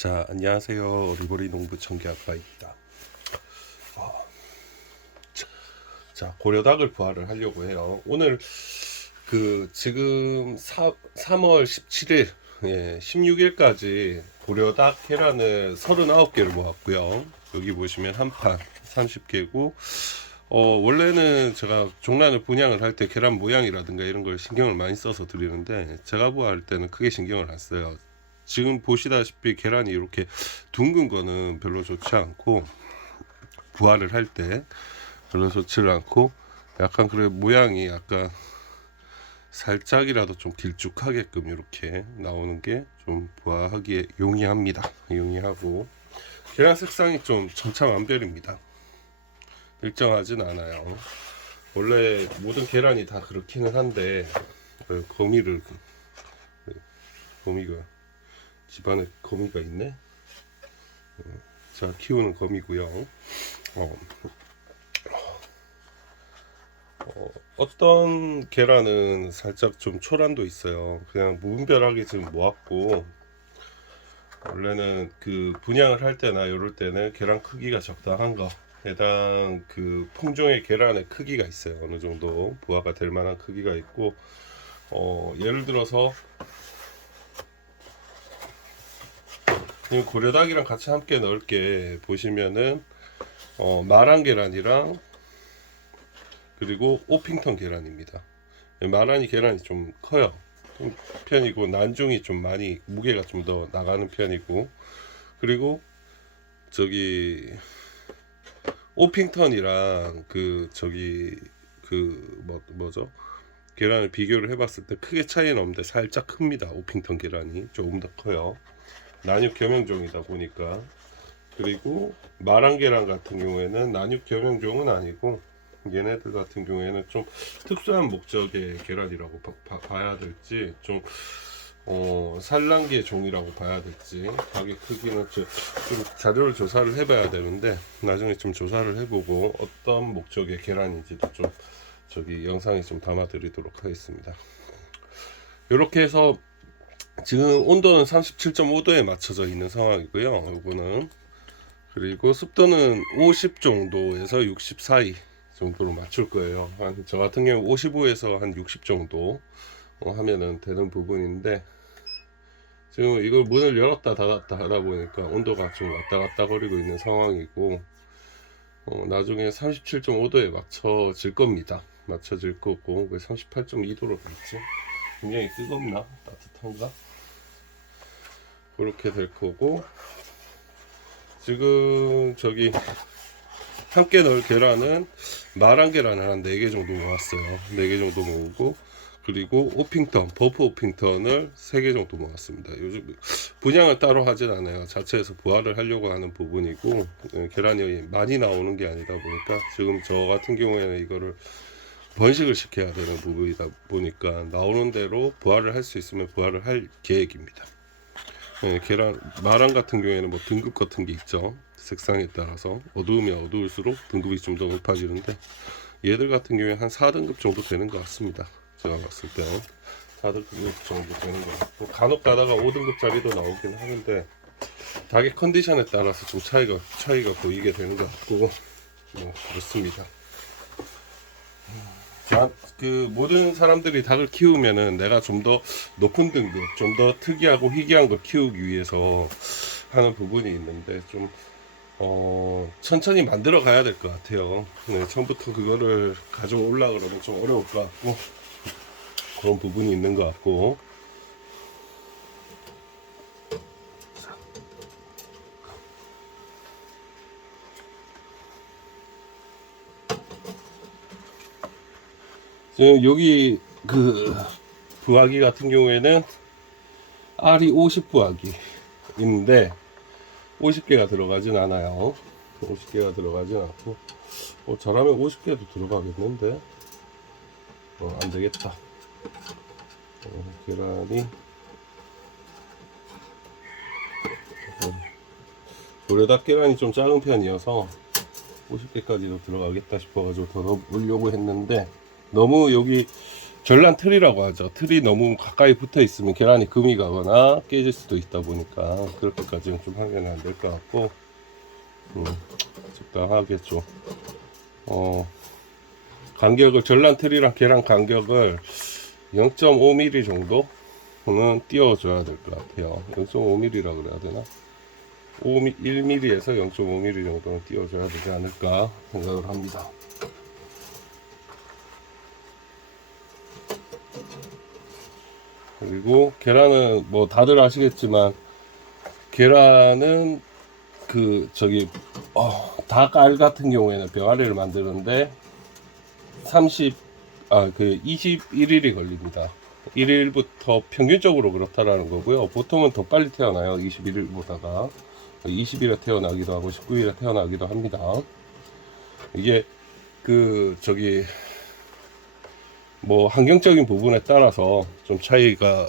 자, 안녕하세요. 리버리 농부 청기 아빠입니다. 자, 고려닭을 부화를 하려고 해요. 오늘 지금 3월 17일, 16일까지 고려닭 계란을 39개를 모았고요. 여기 보시면 한 판 30개고, 원래는 제가 종란을 분양을 할 때 계란 모양이라든가 이런 걸 신경을 많이 써서 드리는데, 제가 부화할 때는 크게 신경을 안 써요. 지금 보시다시피 계란이 이렇게 둥근 거는 별로 좋지 않고, 부화를 할 때 별로 좋지를 않고, 약간 그래 모양이 약간 살짝이라도 좀 길쭉하게끔 이렇게 나오는 게 좀 부화하기에 용이합니다. 용이하고 계란 색상이 좀 천차만별입니다. 일정하진 않아요. 원래 모든 계란이 다 그렇기는 한데 거미가 집안에 거미가 있네. 자, 키우는 거미고요. 어떤 계란은 살짝 좀 초란도 있어요. 그냥 무분별하게 지금 모았고, 원래는 분양을 할 때나 이럴 때는 계란 크기가 적당한 거, 해당 품종의 계란의 크기가 있어요. 어느 정도 부화가 될 만한 크기가 있고, 예를 들어서 이 고려닭이랑 같이 함께 넓게 보시면은 마랑 계란이랑 그리고 오핑턴 계란입니다. 마라니 계란이 좀 커요. 편이고 난중이 좀 많이 무게가 좀 더 나가는 편이고, 그리고 오핑턴이랑 뭐죠? 계란을 비교를 해봤을 때 크게 차이는 없는데 살짝 큽니다. 오핑턴 계란이 조금 더 커요. 난육 겸용종이다 보니까. 그리고 마랑 계란 같은 경우에는 난육 겸용종은 아니고, 얘네들 같은 경우에는 좀 특수한 목적의 계란이라고 봐야 될지, 좀 산란계 종이라고 봐야 될지, 가게 크기는 좀 자료를 조사를 해봐야 되는데, 나중에 좀 조사를 해보고 어떤 목적의 계란인지도 좀 영상에 좀 담아드리도록 하겠습니다. 이렇게 해서 지금 온도는 37.5도에 맞춰져 있는 상황이고요. 이거는 그리고 습도는 50 정도에서 60 사이 정도로 맞출 거예요. 저 같은 경우 55에서 한 60 정도 하면은 되는 부분인데, 지금 이걸 문을 열었다 닫았다 하다 보니까 온도가 좀 왔다 갔다 거리고 있는 상황이고, 나중에 37.5도에 맞춰질 겁니다. 맞춰질 거고, 왜 38.2도로 됐지? 굉장히 뜨겁나? 따뜻한가? 그렇게 될 거고, 지금 함께 넣을 계란은 마랑 계란을 한 4개 정도 모았어요. 4개 정도 모으고, 그리고 버프 오핑턴을 3개 정도 모았습니다. 요즘 분양을 따로 하진 않아요. 자체에서 부화를 하려고 하는 부분이고, 계란이 많이 나오는 게 아니다 보니까, 지금 저 같은 경우에는 이거를 번식을 시켜야 되는 부분이다 보니까 나오는 대로 부화를 할 수 있으면 부화를 할 계획입니다. 마랑 같은 경우에는 뭐 등급 같은 게 있죠. 색상에 따라서 어두우면 어두울수록 등급이 좀 더 높아지는데, 얘들 같은 경우에 한 4등급 정도 되는 것 같습니다. 제가 봤을 때는 4등급 정도 되는 것 같고, 간혹 가다가 5등급짜리도 나오긴 하는데, 닭의 컨디션에 따라서 좀 차이가 보이게 되는 것 같고, 그렇습니다. 모든 사람들이 닭을 키우면은 내가 좀 더 높은 등급, 좀 더 특이하고 희귀한 걸 키우기 위해서 하는 부분이 있는데, 좀 천천히 만들어 가야 될 것 같아요. 네, 처음부터 그거를 가져올라 그러면 좀 어려울 것 같고, 그런 부분이 있는 것 같고. 지금 여기 부화기 같은 경우에는 알이 50 부화기 있는데 50개가 들어가진 않아요. 50개가 들어가진 않고, 잘하면 50개도 들어가겠는데, 안 되겠다. 계란이 고려닭 계란이 좀 작은 편이어서 50개까지도 들어가겠다 싶어가지고 더 넣으려고 했는데, 너무 여기 전란 틀이라고 하죠. 틀이 너무 가까이 붙어 있으면 계란이 금이 가거나 깨질 수도 있다 보니까 그렇게까지는 좀 하면 안 될 것 같고, 적당하게 좀 간격을, 전란 틀이랑 계란 간격을 0.5mm 정도는 띄워줘야 될 것 같아요. 0.5mm라 그래야 되나? 1mm에서 0.5mm 정도는 띄워줘야 되지 않을까 생각을 합니다. 그리고 계란은 뭐 다들 아시겠지만, 계란은 닭알 같은 경우에는 병아리를 만드는데 21일이 걸립니다. 1일부터 평균적으로 그렇다라는 거고요. 보통은 더 빨리 태어나요. 21일보다가 20일에 태어나기도 하고 19일에 태어나기도 합니다. 이게 뭐 환경적인 부분에 따라서 좀 차이가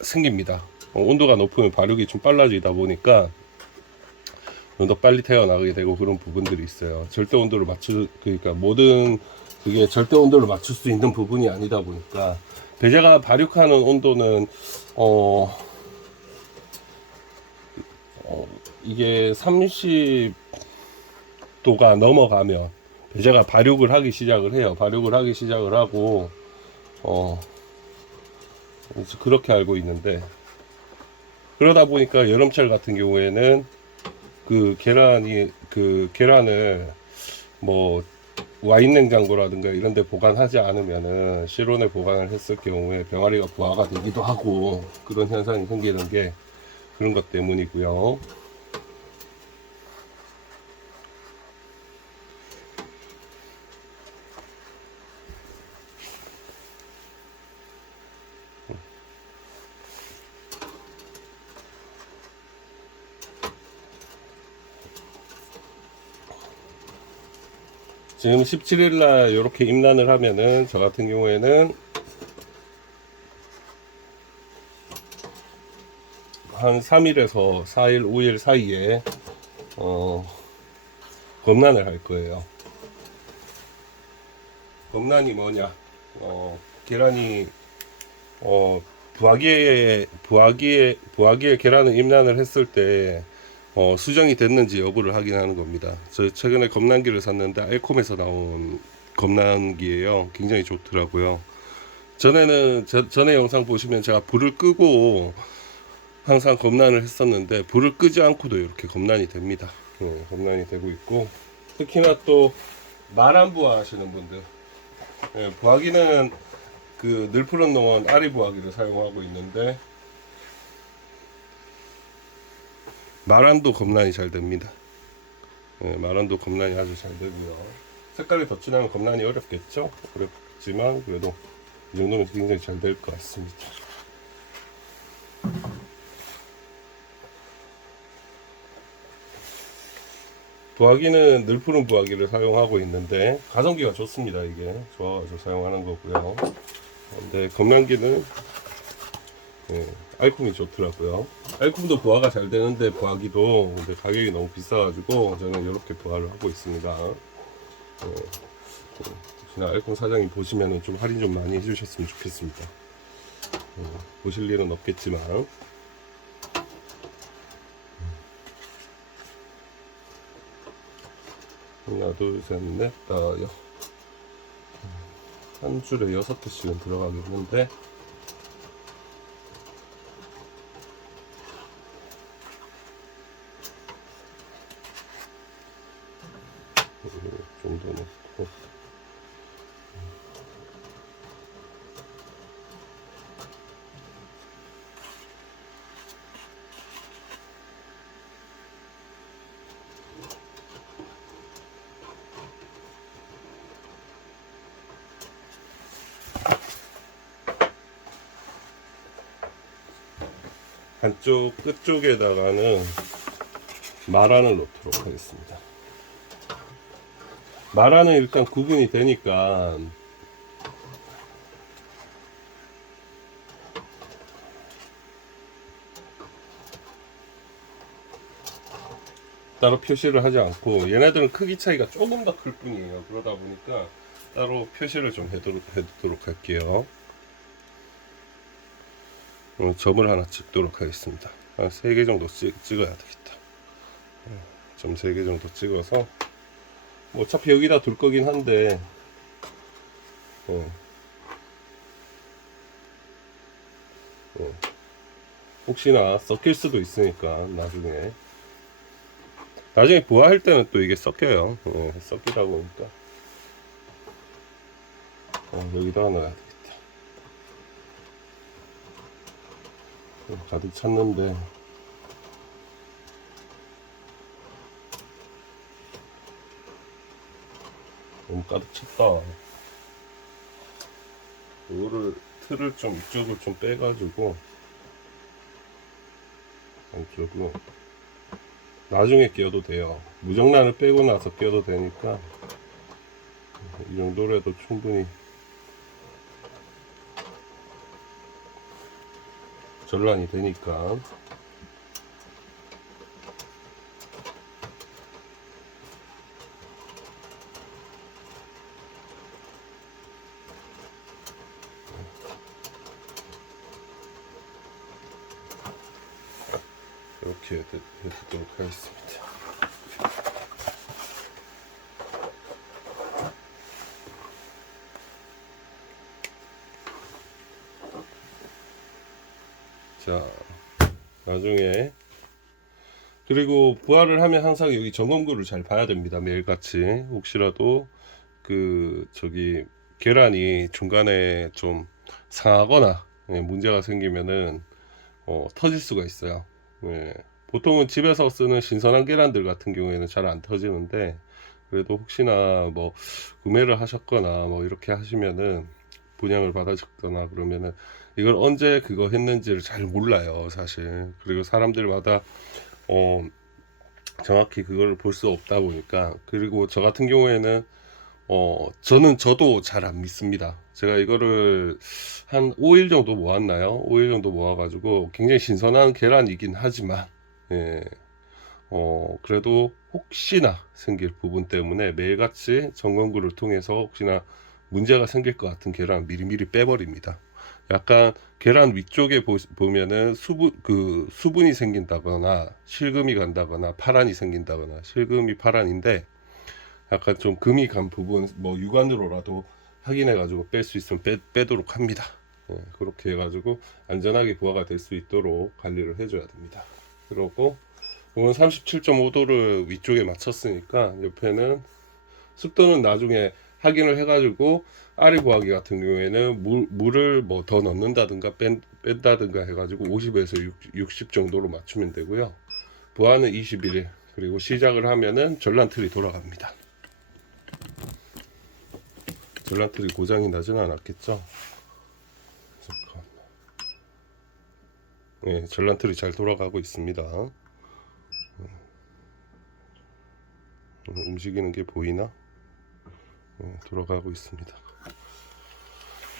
생깁니다. 온도가 높으면 발육이 좀 빨라지다 보니까 좀 더 빨리 태어나게 되고 그런 부분들이 있어요. 절대 온도를 그러니까 모든 그게 절대 온도를 맞출 수 있는 부분이 아니다 보니까, 배제가 발육하는 온도는 이게 30도가 넘어가면 배제가 발육을 하기 시작을 해요. 발육을 하기 시작을 하고 그렇게 알고 있는데, 그러다 보니까 여름철 같은 경우에는 계란을 뭐 와인 냉장고라든가 이런 데 보관하지 않으면은 실온에 보관을 했을 경우에 병아리가 부화가 되기도 하고 그런 현상이 생기는 게 그런 것 때문이고요. 지금 17일날 이렇게 임란을 하면은, 저 같은 경우에는 한 3일에서 4일, 5일 사이에 검란을 할 거예요. 검란이 뭐냐? 계란이 부화기에 계란을 임란을 했을 때 수정이 됐는지 여부를 확인하는 겁니다. 저 최근에 검란기를 샀는데 알콤에서 나온 검란기예요. 굉장히 좋더라고요. 전에 영상 보시면 제가 불을 끄고 항상 검란을 했었는데, 불을 끄지 않고도 이렇게 검란이 됩니다. 검란이 되고 있고, 특히나 또 말안 부화하시는 분들, 부화기는 늘 푸른 농원 아리 부화기를 사용하고 있는데, 마란도 검란이 잘 됩니다. 마란도 검란이 아주 잘 되고요. 색깔이 더 진하면 검란이 어렵겠죠? 어렵지만 그래도 이 정도면 굉장히 잘 될 것 같습니다. 부화기는 늘푸른 부화기를 사용하고 있는데, 가성비가 좋습니다. 이게 좋아가지고 사용하는 거고요. 근데 검란기는 알콤이 좋더라고요. 알콤도 부화가 잘 되는데, 부화기도 근데 가격이 너무 비싸가지고 저는 이렇게 부화를 하고 있습니다. 혹시나 알콤 사장님 보시면은 좀 할인 좀 많이 해주셨으면 좋겠습니다. 보실 일은 없겠지만. 하나, 둘, 셋, 넷, 한 줄에 6개씩은 들어가겠는데, 이 정도 넣고, 한쪽 끝쪽에다가는 마란을 넣도록 하겠습니다. 마란은 일단 구분이 되니까 따로 표시를 하지 않고, 얘네들은 크기 차이가 조금 더 클 뿐이에요. 그러다 보니까 따로 표시를 좀 해두도록 할게요. 점을 하나 찍도록 하겠습니다. 한 3개 정도 찍어야 되겠다. 점 3개 정도 찍어서 뭐 어차피 여기다 둘 거긴 한데 혹시나 섞일 수도 있으니까 나중에 부화할 때는 또 이게 섞여요. 섞이다 보니까 여기다 하나 놔야 되겠다. 가득 찼는데 너무 가득 찼다. 이거를 틀을 좀 이쪽을 좀 빼가지고 안쪽으로 나중에 끼워도 돼요. 무정란을 빼고 나서 끼워도 되니까 이 정도로 해도 충분히 전란이 되니까. 이렇게 해두도록 하겠습니다. 자, 나중에 그리고 부화를 하면 항상 여기 점검구를 잘 봐야 됩니다. 매일같이. 혹시라도 계란이 중간에 좀 상하거나 문제가 생기면은 터질 수가 있어요. 보통은 집에서 쓰는 신선한 계란들 같은 경우에는 잘 안 터지는데, 그래도 혹시나 뭐 구매를 하셨거나 뭐 이렇게 하시면은 분양을 받으셨거나 그러면은 이걸 언제 그거 했는지를 잘 몰라요, 사실. 그리고 사람들마다 정확히 그걸 볼 수 없다 보니까. 그리고 저 같은 경우에는 저도 잘 안 믿습니다. 제가 이거를 한 5일 정도 모았나요? 5일 정도 모아가지고 굉장히 신선한 계란이긴 하지만, 그래도 혹시나 생길 부분 때문에 매일같이 점검구를 통해서 혹시나 문제가 생길 것 같은 계란 미리미리 빼버립니다. 약간 계란 위쪽에 보면은 수분이 생긴다거나 실금이 간다거나 파란이 생긴다거나, 실금이 파란인데 약간 좀 금이 간 부분 뭐 육안으로라도 확인해 가지고 뺄 수 있으면 빼도록 합니다. 그렇게 해 가지고 안전하게 부화가 될 수 있도록 관리를 해줘야 됩니다. 그리고 이건 37.5도를 위쪽에 맞췄으니까 옆에는 습도는 나중에 확인을 해가지고 아리 부화기 같은 경우에는 물을 뭐 더 넣는다든가 뺀다든가 해가지고 50에서 60 정도로 맞추면 되고요. 부화는 21일, 그리고 시작을 하면은 전란틀이 돌아갑니다. 전란틀이 고장이 나지는 않았겠죠? 네, 전란틀이 잘 돌아가고 있습니다. 움직이는 게 보이나? 돌아가고 있습니다.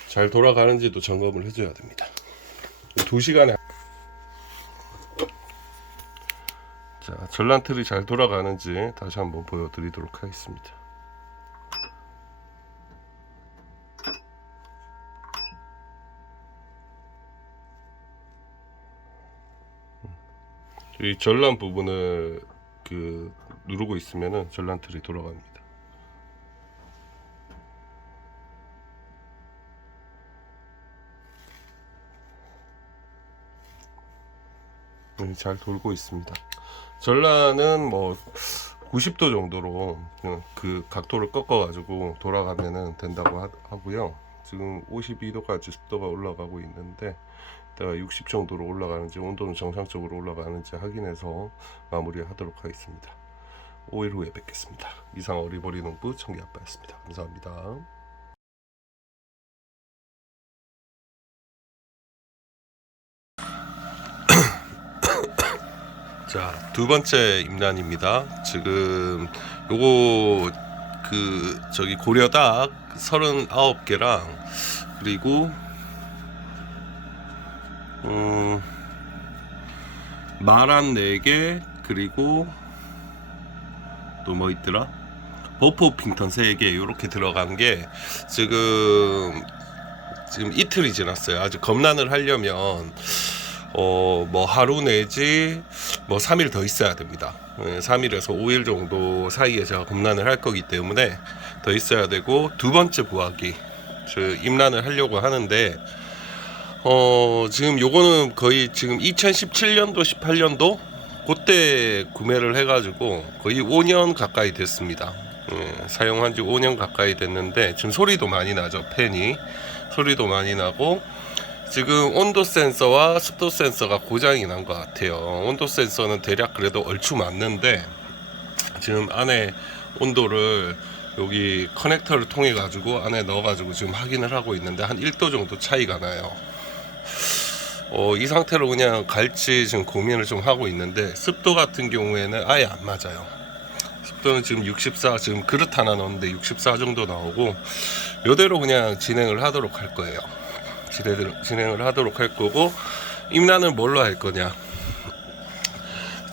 잘 돌아가는지도 점검을 해줘야 됩니다. 2시간에 자, 전란틀이 잘 돌아가는지 다시 한번 보여드리도록 하겠습니다. 이 전란 부분을 누르고 있으면은 전란틀이 돌아갑니다. 잘 돌고 있습니다. 전란은 뭐 90도 정도로 그 각도를 꺾어 가지고 돌아가면은 된다고 하고요. 지금 52도까지 습도가 올라가고 있는데 이따가 60 정도로 올라가는지, 온도는 정상적으로 올라가는지 확인해서 마무리하도록 하겠습니다. 5일 후에 뵙겠습니다. 이상 어리버리 농부 청기아빠였습니다. 감사합니다. 자, 두 번째 임란입니다. 지금 요거 고려닭 39개랑 그리고 마란 4개, 그리고 또 뭐 있더라? 버프 오핑턴 3개 이렇게 들어간 게 지금 이틀이 지났어요. 아직 검란을 하려면 뭐 하루 내지 뭐 3일 더 있어야 됩니다. 3일에서 5일 정도 사이에 제가 검란을 할 거기 때문에 더 있어야 되고, 두 번째 부화기 임란을 하려고 하는데 지금 요거는 거의 지금 2017년도 18년도 그때 구매를 해가지고 거의 5년 가까이 됐습니다. 사용한 지 5년 가까이 됐는데 지금 소리도 많이 나죠. 팬이 소리도 많이 나고, 지금 온도 센서와 습도 센서가 고장이 난 것 같아요. 온도 센서는 대략 그래도 얼추 맞는데 지금 안에 온도를 여기 커넥터를 통해 가지고 안에 넣어 가지고 지금 확인을 하고 있는데 한 1도 정도 차이가 나요. 이 상태로 그냥 갈지 지금 고민을 좀 하고 있는데, 습도 같은 경우에는 아예 안 맞아요. 습도는 지금 64, 지금 그릇 하나 넣었는데 64 정도 나오고, 이대로 그냥 진행을 하도록 할 거예요. 진행을 하도록 할 거고, 임란을 뭘로 할 거냐,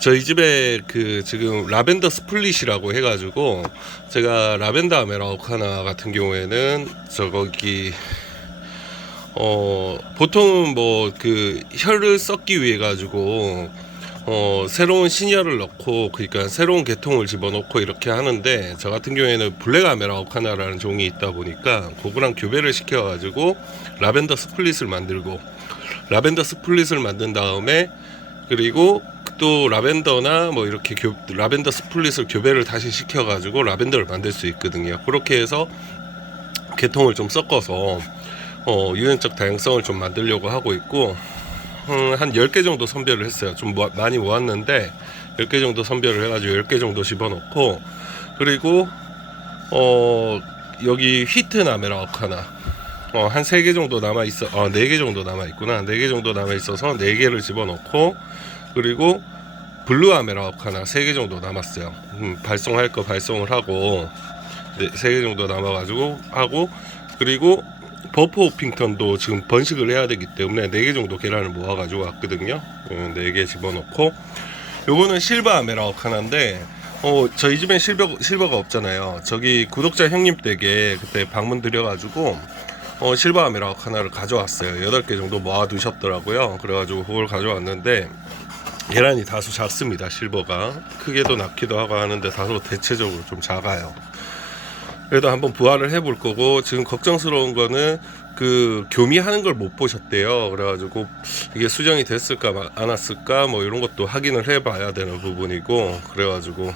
저희 집에 지금 라벤더 스플릿이라고 해가지고, 제가 라벤더 아메라오카나 같은 경우에는 거기 보통은 뭐 혈을 썩기 위해 가지고 새로운 신혈을 넣고, 그러니까 새로운 계통을 집어넣고 이렇게 하는데, 저 같은 경우에는 블랙 아메라오카나라는 종이 있다 보니까 그거랑 교배를 시켜 가지고 라벤더 스플릿을 만들고, 라벤더 스플릿을 만든 다음에 그리고 또 라벤더나 뭐 이렇게 라벤더 스플릿을 교배를 다시 시켜 가지고 라벤더를 만들 수 있거든요. 그렇게 해서 계통을 좀 섞어서 유전적 다양성을 좀 만들려고 하고 있고, 한 10개 정도 선별을 했어요. 좀 많이 모았는데 10개 정도 선별을 해가지고 10개 정도 집어넣고, 그리고 여기 휘트 아메라오카나 한 3개 정도 남아있어, 4개 정도 남아있구나. 4개 정도 남아있어서 4개를 집어넣고, 그리고 블루 아메라오카나 3개 정도 남았어요. 발송할 거 발송을 하고 3개 정도 남아가지고 하고, 그리고 버프 오핑턴도 지금 번식을 해야 되기 때문에 4개 정도 계란을 모아가지고 왔거든요. 4개 집어넣고, 요거는 실버 아메라오카나인데 저희 집엔 실버가 없잖아요. 저기 구독자 형님 댁에 그때 방문 드려가지고 실버 아메라오카나를 가져왔어요. 8개 정도 모아두셨더라고요. 그래가지고 그걸 가져왔는데 계란이 다소 작습니다. 실버가 크게도 낳기도 하고 하는데 다소 대체적으로 좀 작아요. 그래도 한번 부화를 해볼 거고, 지금 걱정스러운 거는 교미하는 걸 못 보셨대요. 그래가지고 이게 수정이 됐을까 안 왔을까 뭐 이런 것도 확인을 해봐야 되는 부분이고, 그래가지고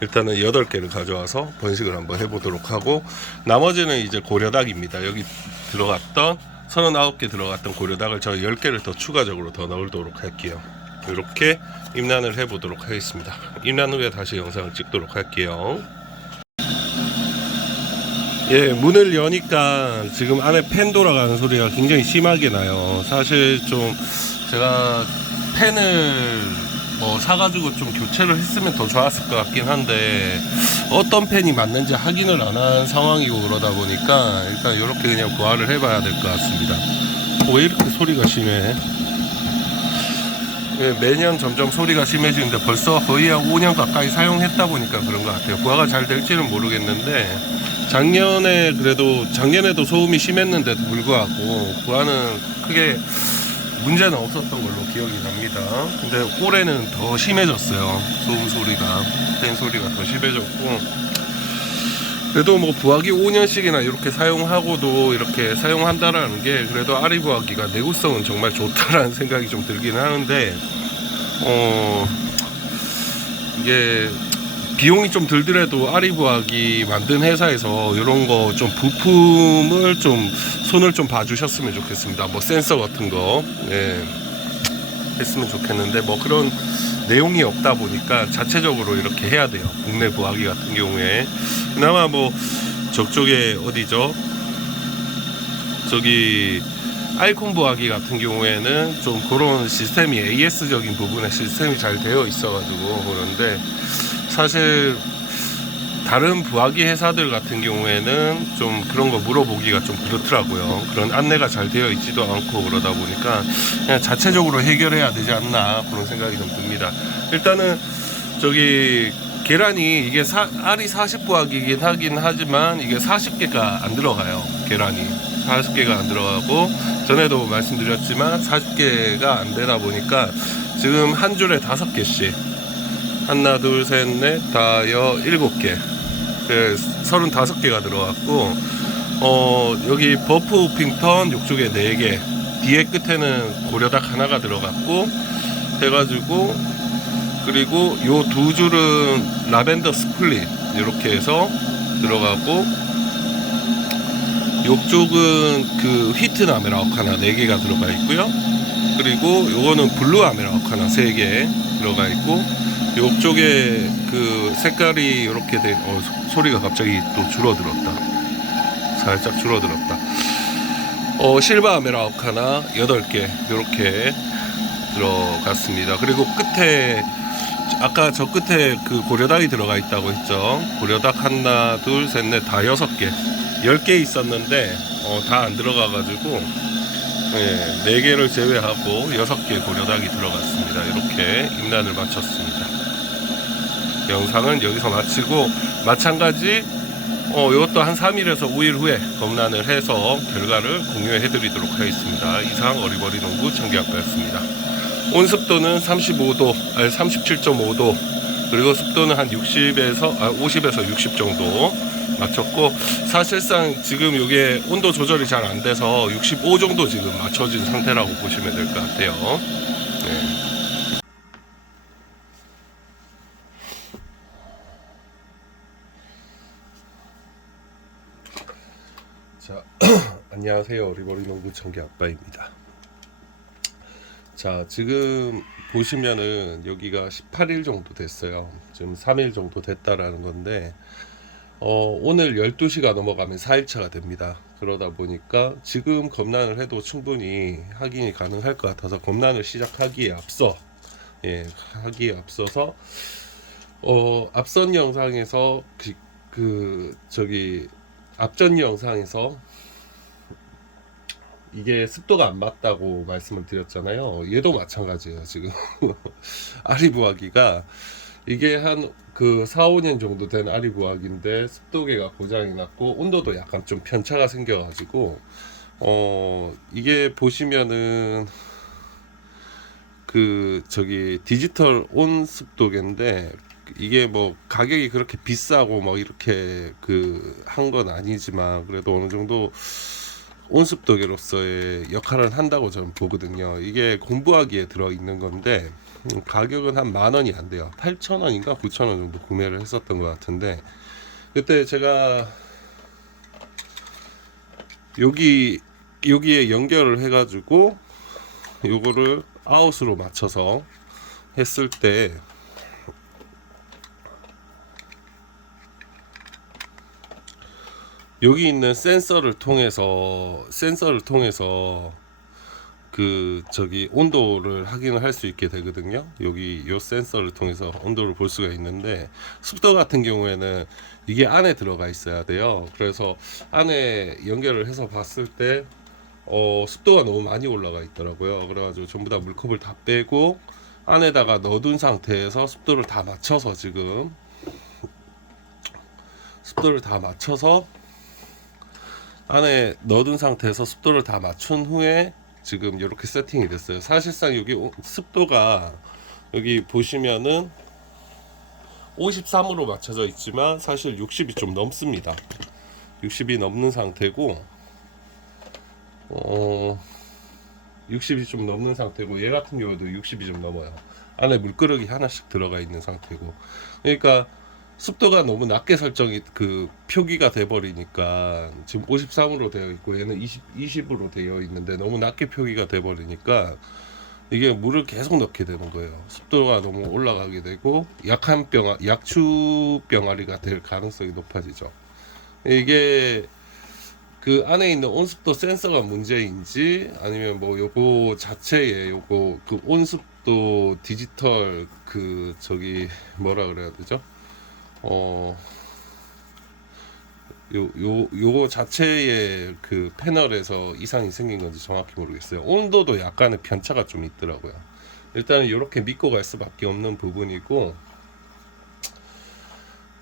일단은 8개를 가져와서 번식을 한번 해보도록 하고, 나머지는 이제 고려닭입니다. 여기 들어갔던 39개 들어갔던 고려닭을 저 10개를 더 추가적으로 더 넣도록 할게요. 이렇게 임란을 해보도록 하겠습니다. 임란 후에 다시 영상을 찍도록 할게요. 예, 문을 여니까 지금 안에 팬 돌아가는 소리가 굉장히 심하게 나요. 사실 좀 제가 팬을 뭐 사가지고 좀 교체를 했으면 더 좋았을 것 같긴 한데, 어떤 팬이 맞는지 확인을 안 한 상황이고 그러다 보니까 일단 이렇게 그냥 부화를 해봐야 될 것 같습니다. 왜 이렇게 소리가 심해? 예, 매년 점점 소리가 심해지는데 벌써 거의 한 5년 가까이 사용했다 보니까 그런 것 같아요. 부화가 잘 될지는 모르겠는데, 작년에도 소음이 심했는데도 불구하고 부화는 크게 문제는 없었던 걸로 기억이 납니다. 근데 올해는 더 심해졌어요. 소음 소리가, 팬 소리가 더 심해졌고, 그래도 뭐 부화기 5년씩이나 이렇게 사용하고도 이렇게 사용한다라는 게 그래도 아리 부화기가 내구성은 정말 좋다라는 생각이 좀 들긴 하는데, 이게 비용이 좀 들더라도 아리 부화기 만든 회사에서 이런 거 좀 부품을 좀 손을 좀 봐주셨으면 좋겠습니다. 뭐 센서 같은 거 했으면 좋겠는데, 뭐 그런 내용이 없다 보니까 자체적으로 이렇게 해야 돼요. 국내 부화기 같은 경우에. 그나마 뭐 저쪽에 어디죠? 저기 아이콘 부화기 같은 경우에는 좀 그런 시스템이 AS적인 부분에 시스템이 잘 되어 있어가지고 그런데, 사실 다른 부화기 회사들 같은 경우에는 좀 그런 거 물어보기가 좀 그렇더라고요. 그런 안내가 잘 되어 있지도 않고 그러다 보니까 그냥 자체적으로 해결해야 되지 않나 그런 생각이 좀 듭니다. 일단은 저기 계란이 이게 알이 40부학이긴 하긴 하지만 이게 40개가 안 들어가요. 계란이 40개가 안 들어가고, 전에도 말씀드렸지만 40개가 안 되다 보니까 지금 한 줄에 5개씩, 하나 둘 셋 넷 다여 7개, 35개가 들어갔고, 여기 버프 우핑턴 요쪽에 4개, 뒤에 끝에는 고려닭 하나가 들어갔고 해가지고, 그리고 요 2줄은 라벤더 스플릿 이렇게 해서 들어가고, 요쪽은 그 휘트 아메라옥 하나 4개가 들어가 있고요. 그리고 요거는 블루 아메라옥 하나 3개 들어가 있고, 요쪽에 그 색깔이 이렇게 된, 소리가 갑자기 또 줄어들었다. 살짝 줄어들었다. 실버 아메라옥 하나 8개 이렇게 들어갔습니다. 그리고 끝에, 아까 저 끝에 그 고려닭이 들어가 있다고 했죠. 고려닭 하나 둘 셋 넷 다 6개, 10개 있었는데 다 안 들어가가지고 4개를 제외하고 6개 고려닭이 들어갔습니다. 이렇게 임란을 마쳤습니다. 영상은 여기서 마치고, 마찬가지 이것도 한 3일에서 5일 후에 검란을 해서 결과를 공유해 드리도록 하겠습니다. 이상 어리버리 농부 청기아빠였습니다. 온습도는 35도, 37.5도, 그리고 습도는 한 50에서 60 정도 맞췄고, 사실상 지금 이게 온도 조절이 잘 안 돼서 65 정도 지금 맞춰진 상태라고 보시면 될 것 같아요. 네. 자, 안녕하세요. 어리버리 농부 청기아빠입니다. 자, 지금 보시면은 여기가 18일 정도 됐어요. 지금 3일 정도 됐다라는 건데, 오늘 12시가 넘어가면 4일차가 됩니다. 그러다 보니까 지금 검란을 해도 충분히 확인이 가능할 것 같아서, 검란을 시작하기에 앞서, 하기에 앞서서, 앞선 영상에서 앞전 영상에서 이게 습도가 안 맞다고 말씀을 드렸잖아요. 얘도 마찬가지예요. 지금 아리부화기가 이게 한 4, 5년 정도 된 아리부화기인데 습도계가 고장이 났고 온도도 약간 좀 편차가 생겨가지고, 이게 보시면은 디지털 온 습도계인데, 이게 뭐 가격이 그렇게 비싸고 뭐 이렇게 한 건 아니지만 그래도 어느 정도 온습도계로서의 역할을 한다고 저는 보거든요. 이게 공부하기에 들어있는 건데 가격은 한 10,000원이 안 돼요. 8,000원인가 9,000원 정도 구매를 했었던 것 같은데, 그때 제가 여기에 연결을 해가지고 요거를 아웃으로 맞춰서 했을 때 여기 있는 센서를 통해서 온도를 확인을 할 수 있게 되거든요. 여기 요 센서를 통해서 온도를 볼 수가 있는데, 습도 같은 경우에는 이게 안에 들어가 있어야 돼요. 그래서 안에 연결을 해서 봤을 때 습도가 너무 많이 올라가 있더라고요. 그래가지고 전부 다 물컵을 다 빼고 안에다가 넣어둔 상태에서 습도를 다 맞춰서 안에 넣어둔 상태에서 습도를 다 맞춘 후에 지금 이렇게 세팅이 됐어요. 사실상 여기 습도가 여기 보시면은 53으로 맞춰져 있지만 사실 60이 좀 넘습니다. 60이 넘는 상태고, 60이 좀 넘는 상태고, 얘 같은 경우도 60이 좀 넘어요. 안에 물그릇이 하나씩 들어가 있는 상태고, 그러니까 습도가 너무 낮게 설정이 표기가 돼 버리니까, 지금 53으로 되어 있고 얘는 20으로 되어 있는데 너무 낮게 표기가 돼 버리니까 이게 물을 계속 넣게 되는 거예요. 습도가 너무 올라가게 되고 약추 병아리가 될 가능성이 높아지죠. 이게 그 안에 있는 온습도 센서가 문제인지, 아니면 뭐 요거 자체에 요거 온습도 디지털 뭐라 그래야 되죠? 요거 자체의 패널에서 이상이 생긴 건지 정확히 모르겠어요. 온도도 약간의 편차가 좀 있더라고요. 일단은 이렇게 믿고 갈 수밖에 없는 부분이고,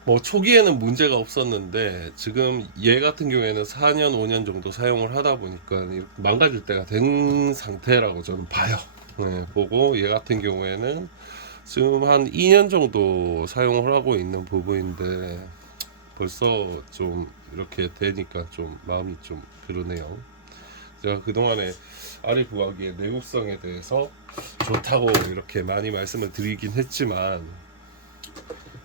뭐 초기에는 문제가 없었는데 지금 얘 같은 경우에는 4년 5년 정도 사용을 하다 보니까 망가질 때가 된 상태라고 저는 봐요. 네, 보고 얘 같은 경우에는 지금 한 2년 정도 사용을 하고 있는 부분인데 벌써 좀 이렇게 되니까 좀 마음이 좀 그러네요. 제가 그동안에 아리 부화기의 내구성에 대해서 좋다고 이렇게 많이 말씀을 드리긴 했지만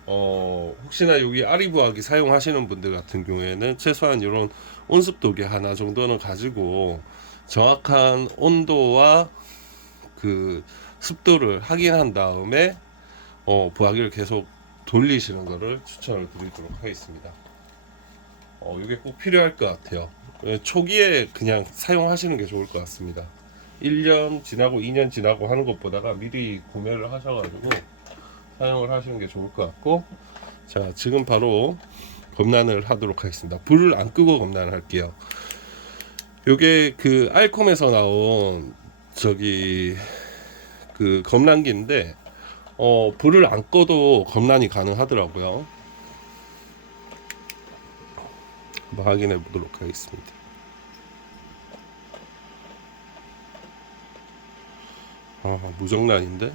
혹시나 여기 아리부화기 사용하시는 분들 같은 경우에는 최소한 이런 온습도계 하나 정도는 가지고 정확한 온도와 그 습도를 확인한 다음에 부화기를 계속 돌리시는 것을 추천을 드리도록 하겠습니다. 이게 꼭 필요할 것 같아요. 초기에 그냥 사용하시는 게 좋을 것 같습니다. 1년 지나고 2년 지나고 하는 것보다가 미리 구매를 하셔가지고 사용을 하시는 게 좋을 것 같고, 자 지금 바로 검란을 하도록 하겠습니다. 불을 안 끄고 검란을 할게요. 요게 그 알콤에서 나온 저기 그 검란기인데 불을 안 꺼도 검란이 가능하더라고요. 한번 확인해 보도록 하겠습니다. 무정란인데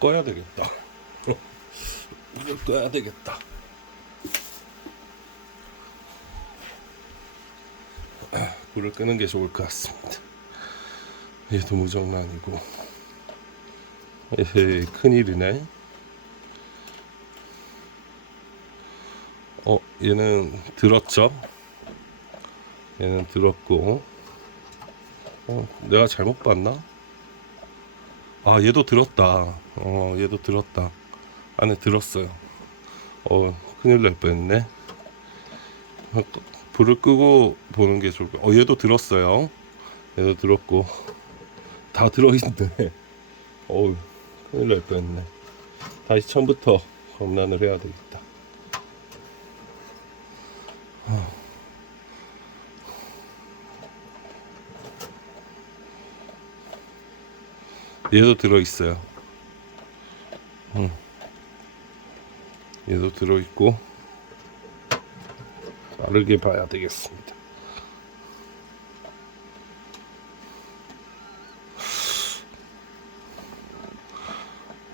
꺼야 되겠다. 이걸 꺼야 되겠다. 불을 끄는 게 좋을 것 같습니다. 얘도 무정란이고, 에헤, 큰일이네. 얘는 들었죠? 얘는 들었고, 내가 잘못 봤나? 얘도 들었다. 얘도 들었다. 안에 들었어요. 큰일 날 뻔했네. 불을 끄고 보는 게 좋을 거. 얘도 들었어요. 얘도 들었고, 다 들어있는데, 큰일 날 뻔했네. 다시 처음부터 검란을 해야 되겠다. 얘도 들어있어요. 얘도 들어있고, 빠르게 봐야 되겠습니다.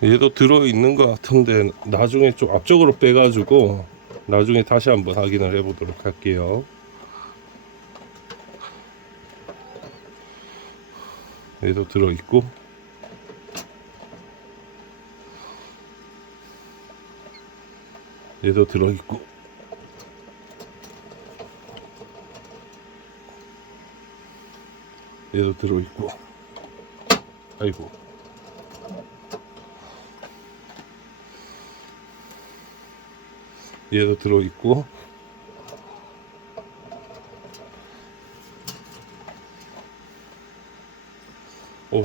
얘도 들어있는 것 같은데 나중에 좀 앞쪽으로 빼가지고 나중에 다시 한번 확인을 해보도록 할게요. 얘도 들어있고, 얘도 들어있고, 얘도 들어있고. 아이고, 얘도 들어있고,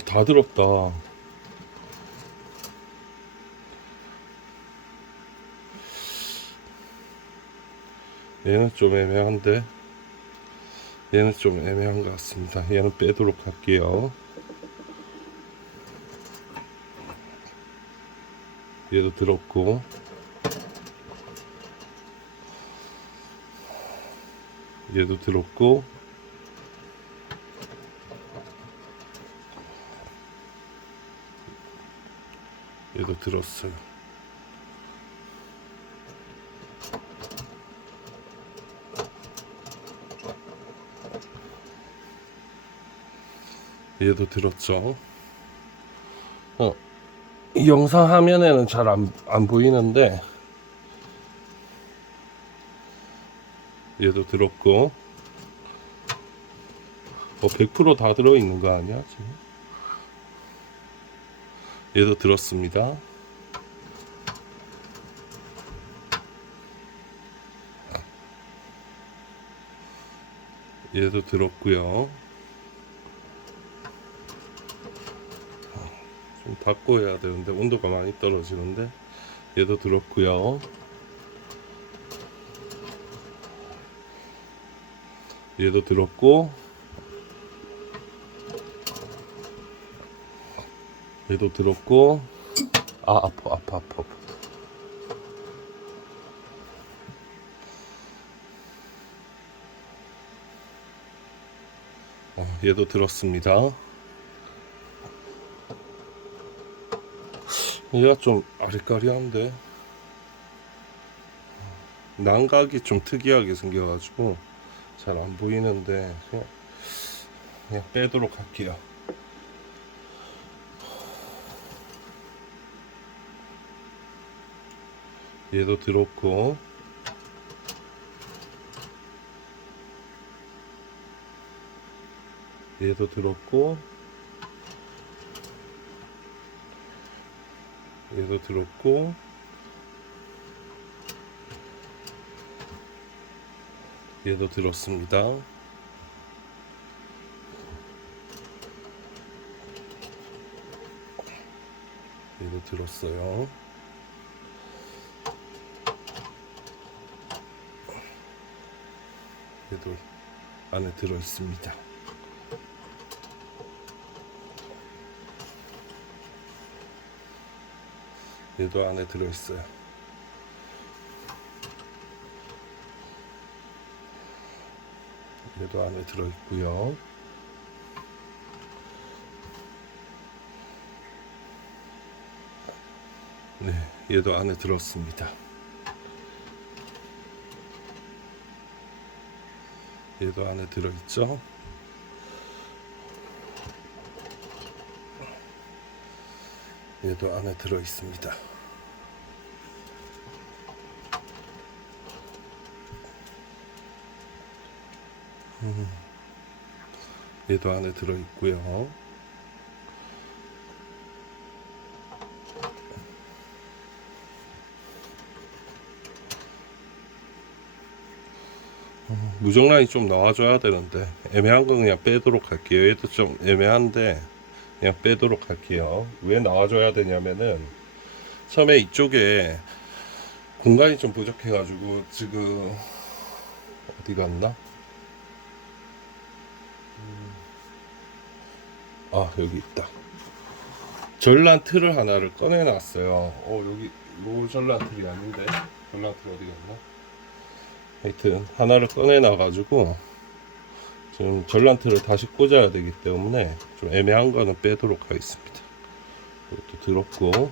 다 들었다. 얘는 좀 애매한데, 얘는 좀 애매한 것 같습니다. 얘는 빼도록 할게요. 얘도 들었고, 얘도 들었고, 얘도 들었어요. 얘도 들었죠. 이 영상 화면에는 잘 안 보이는데 얘도 들었고, 100% 다 들어있는 거 아니야 지금? 얘도 들었습니다. 얘도 들었고요. 좀 닫고 해야 되는데 온도가 많이 떨어지는데, 얘도 들었고요. 얘도 들었고, 얘도 들었고. 아, 아파. 얘도 들었습니다. 얘가 좀 아리까리한데 난각이 좀 특이하게 생겨가지고 잘 안 보이는데 그냥 빼도록 할게요. 얘도 들었고, 얘도 들었고, 얘도 들었고, 얘도 들었습니다. 얘도 들었어요. 얘도 안에 들어 있습니다. 얘도 안에 들어 있어요. 얘도 안에 들어 있고요. 네, 얘도 안에 들었습니다. 얘도 안에 들어 있죠. 얘도 안에 들어 있습니다. 얘도 안에 들어 있고요. 무정란이 좀 나와줘야 되는데 애매한 건 그냥 빼도록 할게요. 얘도 좀 애매한데 그냥 빼도록 할게요. 왜 나와줘야 되냐면은 처음에 이쪽에 공간이 좀 부족해가지고 지금 어디 갔나? 아, 여기 있다. 전란 틀을 하나를 꺼내놨어요. 여기 요 전란 틀이 아닌데 전란 틀 어디 갔나? 하여튼 하나를 꺼내놔가지고 지금 전란 틀을 다시 꽂아야 되기 때문에 좀 애매한 거는 빼도록 하겠습니다. 이것도 들었고,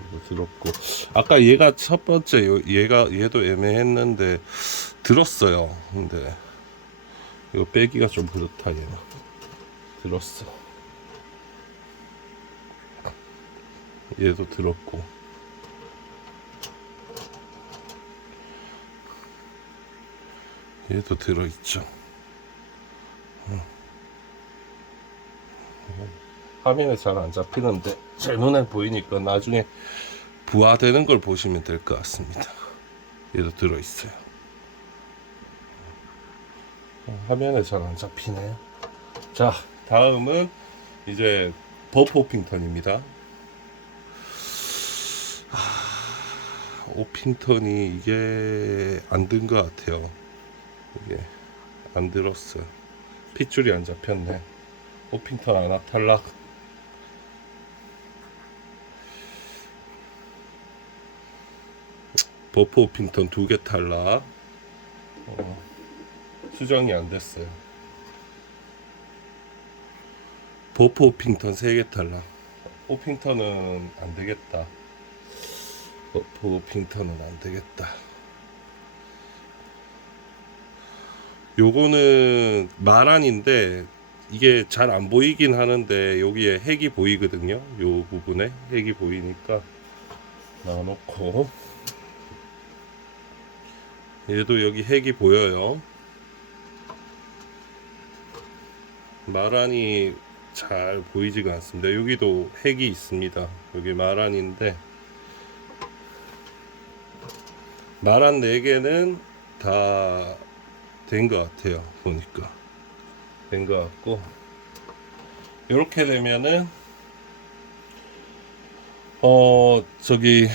이거 들었고, 아까 얘가 첫 번째 얘도 애매했는데 들었어요. 근데 이거 빼기가 좀 그렇다. 얘는 들었어. 얘도 들었고, 얘도 들어있죠. 화면에 잘 안 잡히는데 제 눈에 보이니까 나중에 부화되는 걸 보시면 될 것 같습니다. 얘도 들어있어요. 화면에 잘 안 잡히네. 자, 다음은 이제 버프 오핑턴입니다. 오핑턴이 이게 안 든 것 같아요. 이게 안 들었어요. 핏줄이 안 잡혔네. 오핑턴 하나 탈락. 버프 오핑턴 2개 탈락. 수정이 안 됐어요. 버프 오핑턴 3개 탈락. 오핑턴은 안 되겠다. 버프 오핑턴은 안 되겠다. 요거는 마란인데 이게 잘 안 보이긴 하는데 여기에 핵이 보이거든요. 요 부분에 핵이 보이니까 놔놓고, 얘도 여기 핵이 보여요. 마란이 잘 보이지가 않습니다. 여기도 핵이 있습니다. 여기 마란인데 마란 4개는 다 된 것 같아요. 보니까 된 것 같고, 이렇게 되면은 저기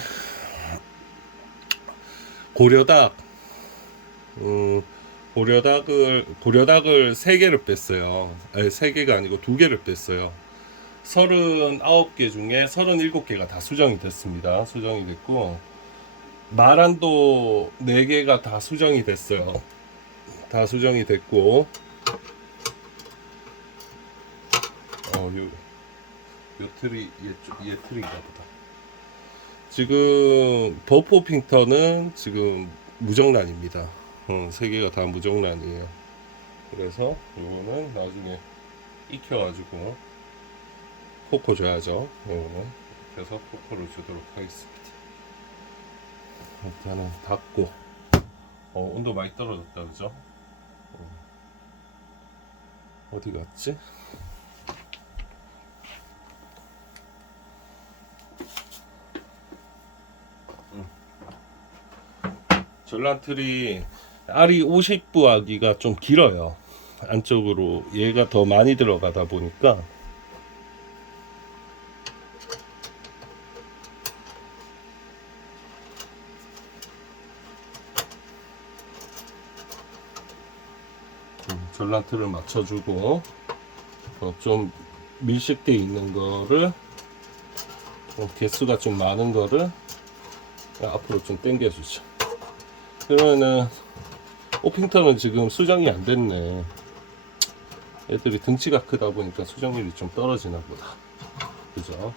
고려닭, 고려닭을 3개를 뺐어요. 아니, 3개가 아니고 2개를 뺐어요. 39개 중에 37개가 다 수정이 됐습니다. 수정이 됐고, 마란도 4개가 다 수정이 됐어요. 다 수정이 됐고, 요 틀이 얘 틀인가 보다. 지금 버퍼 핑터는 지금 무정란입니다. 3개가 다 무정란이에요. 그래서 요거는 나중에 익혀가지고 코코 줘야죠. 요거는 그래서 코코를 주도록 하겠습니다. 일단은 닫고. 온도 많이 떨어졌다, 그죠? 어디 갔지? 전란틀이 알이 50부 하기가 좀 길어요. 안쪽으로 얘가 더 많이 들어가다 보니까 전란틀을 맞춰주고 좀 밀집되어 있는 거를 좀 개수가 좀 많은 거를 앞으로 좀 당겨주죠. 그러면은 오핑턴은 지금 수정이 안 됐네. 애들이 등치가 크다 보니까 수정률이 좀 떨어지나 보다. 그죠?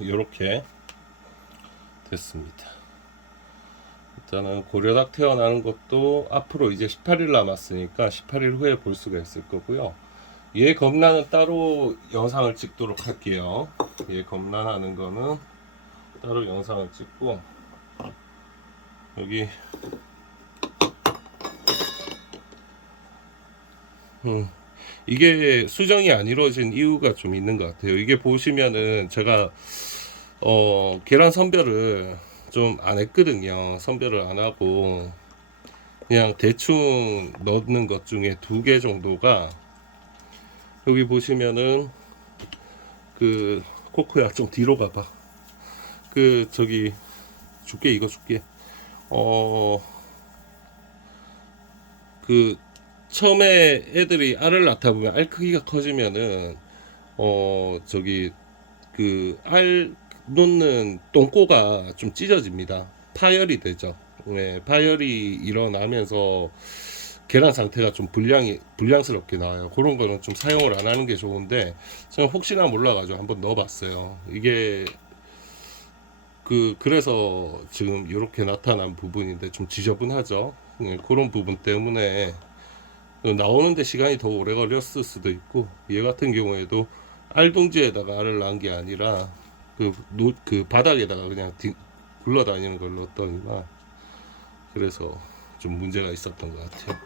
이렇게 됐습니다. 일단은 고려닭 태어나는 것도 앞으로 이제 18일 남았으니까 18일 후에 볼 수가 있을 거고요. 얘 검란은 따로 영상을 찍도록 할게요. 얘 검란하는 거는 따로 영상을 찍고, 여기 이게 수정이 안 이루어진 이유가 좀 있는 것 같아요. 이게 보시면은 제가 계란 선별을 좀 안 했거든요. 선별을 안 하고 그냥 대충 넣는 것 중에 2개 정도가, 여기 보시면은 그 코코야 좀 뒤로 가봐. 그 저기 줄게, 이거 줄게. 그 처음에 애들이 알을 낳다 보면 알 크기가 커지면은 저기 그 알 놓는 똥꼬가 좀 찢어집니다. 파열이 되죠. 네, 파열이 일어나면서 계란 상태가 좀 불량스럽게 나와요. 그런 거는 좀 사용을 안 하는 게 좋은데, 저는 혹시나 몰라가지고 한번 넣어봤어요. 이게 그래서 지금 이렇게 나타난 부분인데 좀 지저분하죠. 네, 그런 부분 때문에 나오는데 시간이 더 오래 걸렸을 수도 있고, 얘 같은 경우에도 알둥지에다가 알을 낳은 게 아니라 그 바닥에다가 그냥 굴러다니는 걸 넣었더니만, 그래서 좀 문제가 있었던 것 같아요.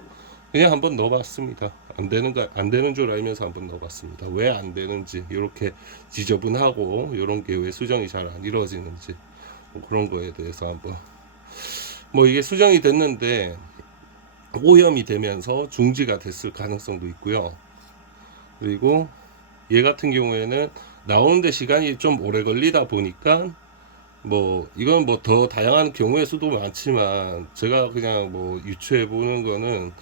그냥 한번 넣어봤습니다. 안 되는 줄 알면서 한번 넣어봤습니다. 왜 안 되는지, 이렇게 지저분하고 이런 게 왜 수정이 잘 안 이루어지는지, 뭐 그런 거에 대해서 한번, 뭐 이게 수정이 됐는데 오염이 되면서 중지가 됐을 가능성도 있고요. 그리고 얘 같은 경우에는 나오는데 시간이 좀 오래 걸리다 보니까, 뭐 이건 뭐 더 다양한 경우의 수도 많지만 제가 그냥 뭐 유추해 보는 거는,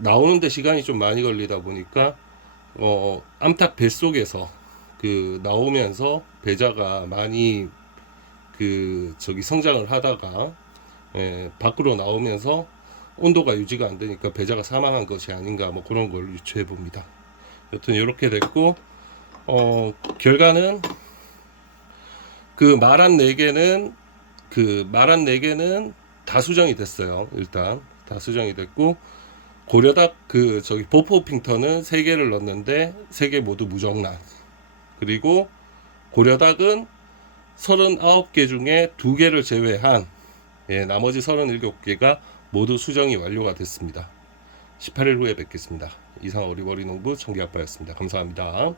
나오는데 시간이 좀 많이 걸리다 보니까 암탉 뱃속에서 그 나오면서 배자가 많이 그 저기 성장을 하다가, 밖으로 나오면서 온도가 유지가 안 되니까 배자가 사망한 것이 아닌가, 뭐 그런 걸 유추해 봅니다. 여튼 이렇게 됐고, 결과는 그 말한 4개는 다 수정이 됐어요. 일단 다 수정이 됐고, 고려닭 그 저기 버퍼 핑턴은 3개를 넣었는데 3개 모두 무정란. 그리고 고려닭은 39개 중에 2개를 제외한, 나머지 37개가 모두 수정이 완료가 됐습니다. 18일 후에 뵙겠습니다. 이상 어리버리 농부 청기아빠였습니다. 감사합니다.